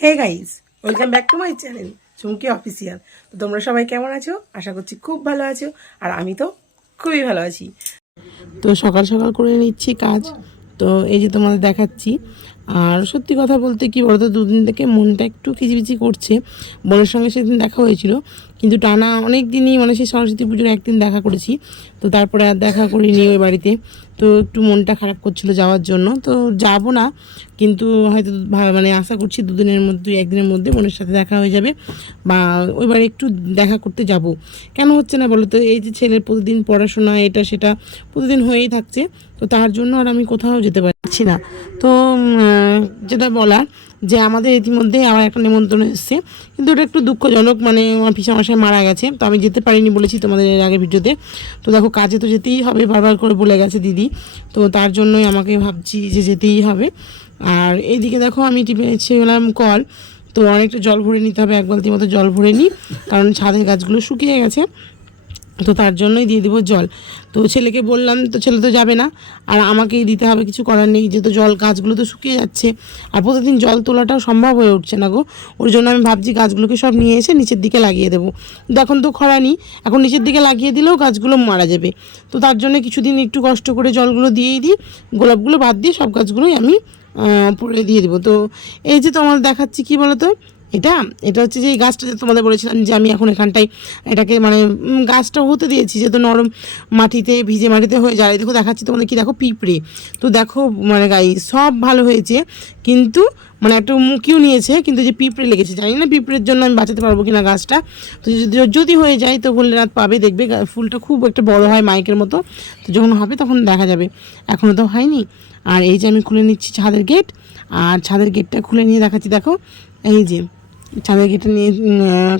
Hey guys welcome back to my channel Chumki official তো তোমরা সবাই কেমন আছো? আশা করছি খুব ভালো আছো, আর আমি তো খুবই ভালো আছি। তো সকাল সকাল করে নিচ্ছি কাজ। তো এই যে তোমাদের দেখাচ্ছি আর সত্যি কথা বলতে কি বলতো, দুদিন থেকে মনটা একটু খিচিবিচি করছে। বোনের সঙ্গে সেদিন দেখা হয়েছিল, কিন্তু টানা অনেক দিনই মানে সেই সরস্বতী পুজোর একদিন দেখা করেছি। তো তারপরে আর দেখা করিনি ওই বাড়িতে। তো একটু মনটা খারাপ করছিল যাওয়ার জন্য। তো যাব না, কিন্তু হয়তো মানে আশা করছি দুদিনের মধ্যে একদিনের মধ্যে বোনের সাথে দেখা হয়ে যাবে। বা ওই বাড়ি একটু দেখা করতে যাব। কেন হচ্ছে না বলো তো এই যে ছেলের প্রতিদিন পড়াশোনা, এটা, সেটা প্রতিদিন হয়েই থাকছে। তো তার জন্য আর আমি কোথাও যেতে পারছি না। তো যেটা বলার যে আমাদের ইতিমধ্যে আমার একটা নিমন্ত্রণ এসছে। কিন্তু ওটা একটু দুঃখজনক মানে আমার পিসামশাই মারা গেছে, তো আমি যেতে পারিনি বলেছি তোমাদের এর আগে ভিডিওতে। তো দেখো, কাজে তো যেতেই হবে, বারবার করে বলে গেছে দিদি। তো তার জন্যই আমাকে ভাবছি যে যেতেই হবে। আর এইদিকে দেখো, আমি টিপে ছিলাম কল। তো অনেকটা জল ভরে নিতে হবে, এক বালতি মতো জল ভরে নিই, কারণ ছাদের গাছগুলো শুকিয়ে গেছে। তো তার জন্যই দিয়ে দিব জল। তো ছেলেকে বললাম, তো ছেলে তো যাবে না। আর আমাকেই দিতে হবে, কিছু করার নেই। যেহেতু জল গাছগুলো তো শুকিয়ে যাচ্ছে। আর প্রতিদিন জল তোলাটাও সম্ভব হয়ে উঠছে না গো। ওর জন্য আমি ভাবছি গাছগুলোকে সব নিয়ে এসে নিচের দিকে লাগিয়ে দেবো। কিন্তু এখন তো খরা নেই। এখন নিচের দিকে লাগিয়ে দিলেও গাছগুলো মারা যাবে। তো তার জন্য কিছুদিন একটু কষ্ট করে জলগুলো দিয়েই দিই। গোলাপগুলো বাদ দিয়ে সব গাছগুলোই আমি পুড়ে দিয়ে দেবো। তো এই যে তোমার দেখাচ্ছি, কি বলো তো এটা এটা হচ্ছে যে এই গাছটা যে তোমাদের বলেছিলাম যে আমি এখন এখানটায় এটাকে মানে গাছটা হতে দিয়েছি যেহেতু নরম মাটিতে, ভিজে মাটিতে হয়ে যায়। দেখো, দেখাচ্ছি তোমাদের কি, দেখো পিঁপড়ে। তো দেখো মানে গাই সব ভালো হয়েছে, কিন্তু মানে একটা মুখিও নিয়েছে, কিন্তু যে পিঁপড়ে লেগেছে। জানি না পিঁপড়ের জন্য আমি বাঁচাতে পারব কিনা গাছটা। তো যদি- যদি হয়ে যায়, তো রাত পাবে, দেখবে ফুলটা খুব একটা বড় হয় মাইকের মতো। তো যখন হবে তখন দেখা যাবে। এখনও তো হয়নি। আর এই যে আমি খুলে নিচ্ছি ছাদের গেট আর ছাদের গেটটা খুলে নিয়ে দেখাচ্ছি, দেখো। এই যে গেটটা নিয়ে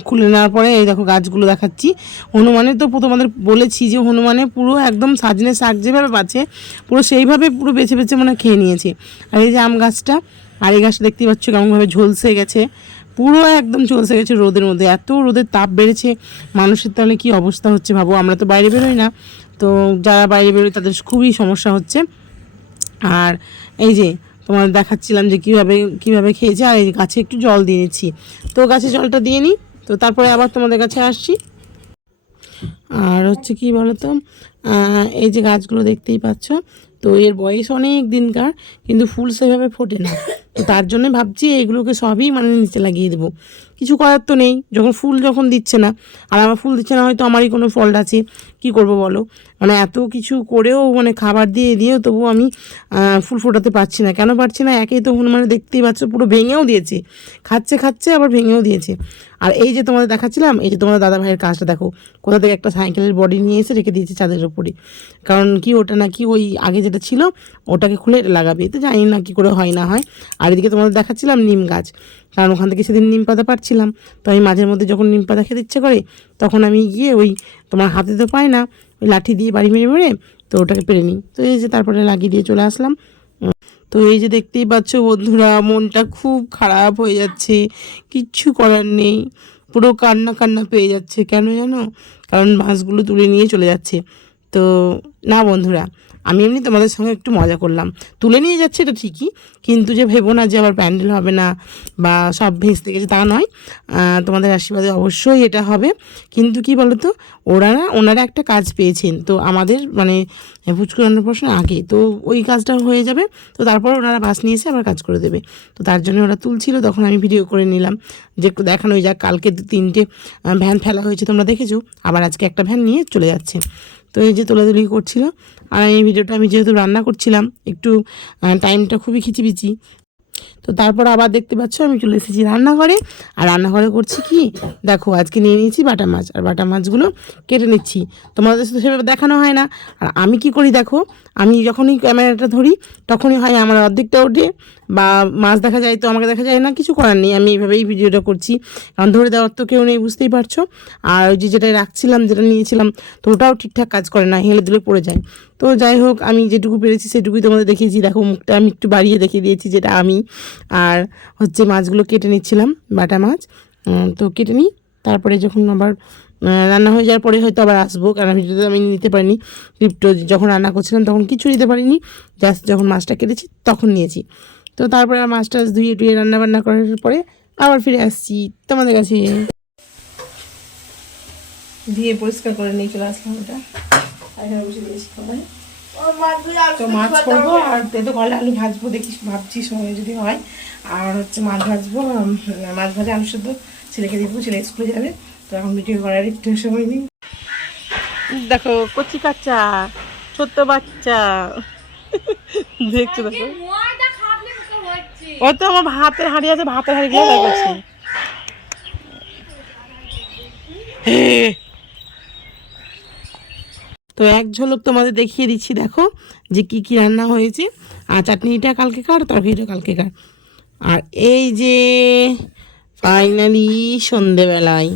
খুলে নেওয়ার পরে এই দেখো গাছগুলো দেখাচ্ছি। হনুমানের তো তোমাদের বলেছি যে হনুমানে পুরো একদম সাজনে শাক যেভাবে বাঁচে, পুরো সেইভাবে পুরো বেছে বেছে মানে খেয়ে নিয়েছে। আর এই যে আম গাছটা, আর এই গাছটা দেখতেই পাচ্ছ কেমনভাবে ঝলসে গেছে। পুরো একদম চলসে গেছে রোদের মধ্যে, এত রোদের তাপ বেড়েছে। মানুষের তাহলে কি অবস্থা হচ্ছে ভাবো? আমরা তো বাইরে বেরোই না। তো যারা বাইরে বেরোয় তাদের খুবই সমস্যা হচ্ছে। আর এই যে তোমার দেখাচ্ছিলাম যে কীভাবে কীভাবে খেয়েছে আর এই গাছে একটু জল দিয়েছি তো গাছে জলটা দিয়ে নিই, তো তারপরে আবার তোমাদের কাছে আসছি। আর হচ্ছে কি বলতো? এই যে গাছগুলো দেখতেই পাচ্ছ তো এর বয়স অনেক দিনকার, কিন্তু ফুল সেভাবে ফোটে না। তো তার জন্য ভাবছি এগুলোকে সবই মানে নিচে লাগিয়ে দেবো। কিছু করার তো নেই, যখন ফুল যখন দিচ্ছে না, আর আমার ফুল দিচ্ছে না হয়তো আমারই কোনো ফল্ট আছে, কি করব বলো? মানে এত কিছু করেও মানে খাবার দিয়ে দিয়েও তবু আমি ফুল ফোটাতে পারছি না। কেন পারছি না? একেই তো হনুমানে দেখতেই পাচ্ছ, পুরো ভেঙেও দিয়েছে। খাচ্ছে খাচ্ছে, আবার ভেঙেও দিয়েছে। আর এই যে তোমাদের দেখাচ্ছিলাম, এই যে তোমাদের দাদা ভাইয়ের কাজটা দেখো, কোথা থেকে একটা সাইকেলের বডি নিয়ে এসে রেখে দিয়েছে চাঁদের ওপরে কারণ কি ওটা নাকি ওই আগে যেটা ছিল, ওটাকে খুলে লাগাবে। তো জানি না কি করে হয় না হয়। আর এদিকে তোমাদের দেখাচ্ছিলাম নিম গাছ। কারণ ওখান থেকে সেদিন নিম পাতা পাচ্ছিলাম তো আমি মাঝের মধ্যে যখন নিম পাতা খেতে ইচ্ছে করে, তখন আমি গিয়ে ওই তোমার হাতে তো পায় না, ওই লাঠি দিয়ে বাড়ি মেরে মেরে, তো ওটাকে পেরে নিই। তো এই যে তারপরে লাগিয়ে দিয়ে চলে আসলাম। তো এই যে দেখতেই পাচ্ছ বন্ধুরা, মনটা খুব খারাপ হয়ে যাচ্ছে। কিচ্ছু করার নেই। পুরো কান্না কান্না পেয়ে যাচ্ছে। কেন জানো? কারণ মাছগুলো তুলে নিয়ে চলে যাচ্ছে। তো না বন্ধুরা, আমি এমনি তোমাদের সঙ্গে একটু মজা করলাম। তুলে নিয়ে যাচ্ছে এটা ঠিকই, কিন্তু যে ভেবো না যে আবার প্যান্ডেল হবে না বা সব ভেস্তে গেছে তা নয় তোমাদের আশীর্বাদে অবশ্যই এটা হবে। কিন্তু কি বলতো ওনারা ওনারা একটা কাজ পেয়েছেন। তো আমাদের মানে পুচকুর অন্নপ্রাশনের আগে, তো ওই কাজটা হয়ে যাবে, তো তারপর ওনারা বাস নিয়ে এসে আবার কাজ করে দেবে। তো তার জন্য ওরা তুলছিল, তখন আমি ভিডিও করে নিলাম যে একটু দেখানো যাক, কালকে তিনটে ভ্যান ফেলা হয়েছে, তোমরা দেখেছ? আবার আজকে একটা ভ্যান নিয়ে চলে যাচ্ছে। তো এই যে তোলাতুলি করছিল। আর এই ভিডিওটা আমি যেহেতু রান্না করছিলাম, একটু টাইমটা খুবই খিচিবিচি তো তারপর আবার দেখতে পাচ্ছ, আমি চলে এসেছি রান্নাঘরে। আর রান্নাঘরে করছি কি? দেখো, আজকে নিয়ে নিয়েছি বাটা মাছ। আর বাটা মাছগুলো কেটে নিচ্ছি। তোমাদের তো সেভাবে দেখানো হয় না। আর আমি কি করি দেখো, আমি যখনই ক্যামেরাটা ধরি, তখনই হয় আমার অর্ধেকটা ওঠে। বা মাছ দেখা যায় তো আমাকে দেখা যায় না, কিছু করার নেই। আমি এইভাবেই ভিডিওটা করছি। কারণ ধরে দেওয়ার তো কেউ নেই, বুঝতেই পারছ। আর ওই যে যেটা রাখছিলাম, যেটা নিয়েছিলাম, তো ওটাও ঠিকঠাক কাজ করে না, হেলে দিলে পড়ে যায়। তো যাই হোক, আমি যেটুকু পেরেছি সেটুকুই তোমাদের দেখিয়েছি। দেখো, মুখটা আমি একটু বাড়িয়ে দেখিয়ে দিয়েছি যেটা আমি। আর হচ্ছে মাছগুলো কেটে নিচ্ছিলাম, বাটা মাছ। তো কেটে নিই, তারপরে যখন আবার রান্না হয়ে যাওয়ার পরে হয়তো আবার আসব, কারণ ভিডিওতে আমি নিতে পারিনি। ক্রিপ্টো যখন রান্না করছিলাম তখন কিছু নিতে পারিনি জাস্ট যখন মাছটা কেটেছি তখন নিয়েছি। তো তারপরে আর মাছটা ধুয়ে টুয়ে রান্না বান্না করার পরে আবার ফিরে আসছি তোমাদের কাছে। ধুয়ে পরিষ্কার করে নিয়ে চলে আসলাম ওটা। আর বসে দিয়েছি সবাই তো মাছ করব আর তেতো কলে আলু ভাজবো দেখি ভাবছি সময় যদি হয়। আর হচ্ছে মাছ ভাজবো মাছ ভাজা আলু শুদ্ধ ছেলেকে দিব ছেলে স্কুলে যাবে। তো এখন ভিডিও করার একটু সময় নেই। দেখো কচি কাচ্চা ছোট্ট বাচ্চা। দেখছ দেখো। তো ও তো আমার ভাতের হাঁড়ি আছে ভাতের হাঁড়ি দিয়ে তাই করছে। হে। তো এক ঝলক তোমাদের দেখিয়ে দিচ্ছি, দেখো, যে কি কি রান্না হয়েছে। আর চাটনিটা কালকে কার? তরকারিটা কালকে কার? আর এই যে ফাইনালি সন্ধেবেলায়।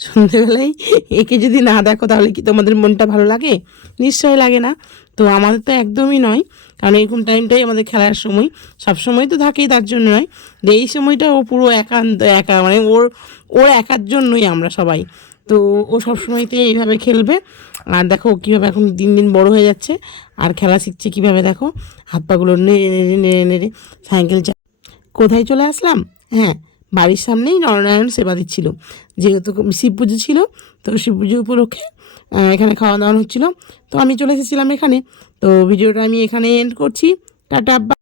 সন্ধেবেলায় একে যদি না দেখো, তাহলে কি তোমাদের মনটা ভালো লাগে? নিশ্চয়ই লাগে না। তো আমাদের তো একদমই নয়, কারণ এরকম টাইমটাই আমাদের খেলার সময়। সব সময় তো থাকেই, তার জন্য নয়। এই সময়টা ও পুরো একান্ত একা মানে ওর ওর একার জন্যই আমরা সবাই। তো ও সবসময়তে এইভাবে খেলবে। আর দেখো ও কীভাবে এখন দিন দিন বড় হয়ে যাচ্ছে। আর খেলা শিখছে কীভাবে দেখো? হাত পাগুলো নেড়ে নেড়ে নেড়ে নেড়ে সাইকেল কোথায় চলে আসলাম? হ্যাঁ বাড়ির সামনেই নরনারায়ণ সেবা দিচ্ছিল। যেহেতু শিব পুজো ছিল, তো শিব পুজো উপলক্ষে এখানে খাওয়া দাওয়া হচ্ছিল। তো আমি চলে এসেছিলাম এখানে। তো ভিডিওটা আমি এখানে এন্ড করছি। টাটা